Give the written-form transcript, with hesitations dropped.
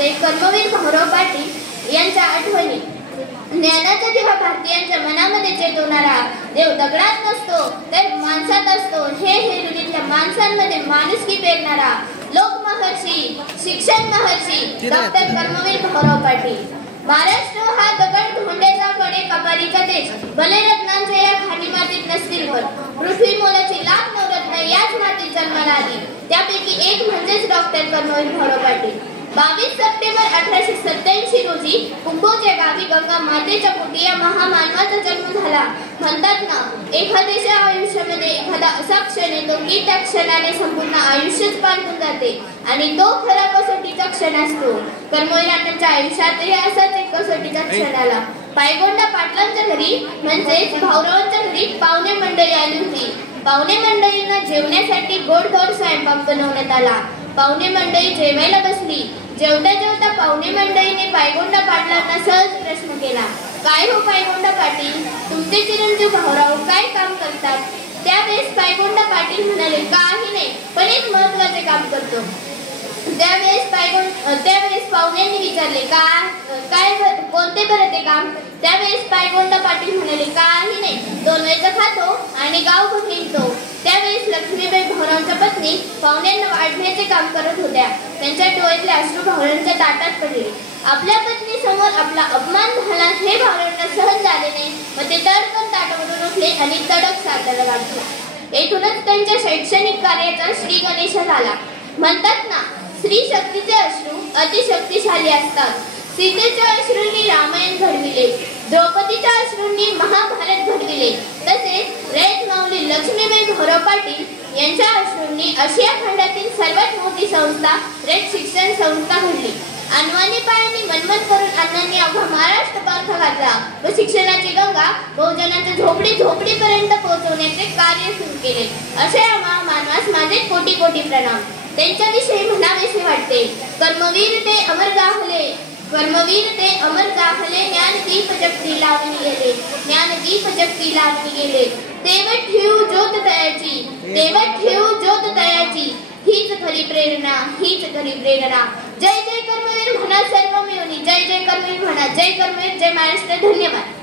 मध्ये कर्मवीर भाऊराव पाटील यांच्या आठवणी। ज्ञानाचा दिवा भारतीयांच्या मनामध्ये चेतवणारा देव दगडात नसतो तर माणसात असतो, हे हेरुनीतल्या माणसांमध्ये माणुसकी पेरणारा लोकमहर्षी, शिक्षण महर्षी डॉक्टर कर्मवीर भाऊराव पाटील। महाराष्ट्र हा दगड धोंड्याचा कडे कपारीचा देश, भले रत्नांच्या या खाणी मातीत नसतील भर, पृथ्वी मोलाची लाख नवरत्न याच मातीत जन्माला आली, त्यापैकी एक म्हणजेच डॉक्टर कर्मवीर भाऊराव पाटील। 22 सप्टेंबर 1887 रोजी कुंभोज गावी गंगा मातेच्या पोटी या महामानवाचा जन्म झाला। म्हणतात ना, एखाद्याच्या आयुष्यामध्ये एखादा असा क्षण येतो की त्या क्षणाने संपूर्ण आयुष्यच पालटून जाते आणि तो खरा कसोटीचा क्षण असतो। कर्मवीरांच्या आयुष्यातही असाच एक कसोटीचा क्षण आला। पायगोंडा पाटलांच्या घरी म्हणजेच भाऊरावांच्या घरी पाहुणे मंडळी आली होती। पाहुणे मंडळींना जेवण्यासाठी गोडधोड स्वयंपाक बनवण्यात आला। पाहुणे मंडळी जेवायला बसली। जेवता जेवता पाहुणे मंडळीने पायगोंडा पाटलांना सहज प्रश्न केला, काय हो पायगोंडा पाटील, तुमचे चिरंजीव भाऊराव काय काम करतात? त्यावेळेस पायगोंडा पाटील म्हणाले, काही नाही, पण एक महत्त्वाचे काम करतो। त्यावेळेस पाहुण्यांनी विचारले, काय कोणते बरं ते काम? त्यावेळेस पायगोंडा पाटील म्हणाले, काही नाही, 2 वेळचं खातो आणि गावभर हिंडतो। त्यावेळेस लक्ष्मीबाई भाऊरावांच्या पत्नी पाहुण्यांना वाढण्याचे काम करत होत्या। त्यांच्या डोळ्यातले अश्रू भाऊरावांच्या ताटात पडले। आपल्या पत्नी समोर आपला अपमान झाला हे भाऊरावांना सहज झाले नाही, मग ते तडकन ताटावरून उठले आणि तडक सातारा गाठला। येथूनच त्यांच्या शैक्षणिक कार्याचा श्री गणेश झाला। म्हणतात ना, स्त्री शक्तीचे अश्रू अतिशक्तिशाली असतात। सीतेच्या अश्रूंनी रामायण घडविले, द्रौपदीच्या अश्रूंनी महाभारत घडविले, तसेच रयत माऊली लक्ष्मीबाई भाऊराव पाटील यांच्या अश्रूंनी आशिया खंडातील सर्वात मोठी संस्था रयत शिक्षण संस्था घडली। अनवाणी पायांनी मनमन करून अण्णांनी अवघा महाराष्ट्र पंथ घातला व शिक्षणाची गंगा बहुजनांच्या झोपडीपर्यंत पोहोचवण्याचे कार्य सुरू केले। अशा या महामानवास माझे कोटी कोटी प्रणाम। त्यांच्याविषयी म्हणावेसे वाटते, कर्मवीर ते अमर गाहले, कर्मवीर ते अमर गाहले, ज्ञानदीप जगती लावणी गेले, ज्ञानदीप जगती लावणी गेले। तेवत ठेव ज्योत तयाची, तेवत ठेव ज्योत तयाची, हीच खरी प्रेरणा, हीच खरी प्रेरणा। जय जय कर्मवीर म्हणा सर्व मिळून, जय जय कर्मवीर म्हणा, जय कर्मवीर, जय महाराष्ट्र। धन्यवाद।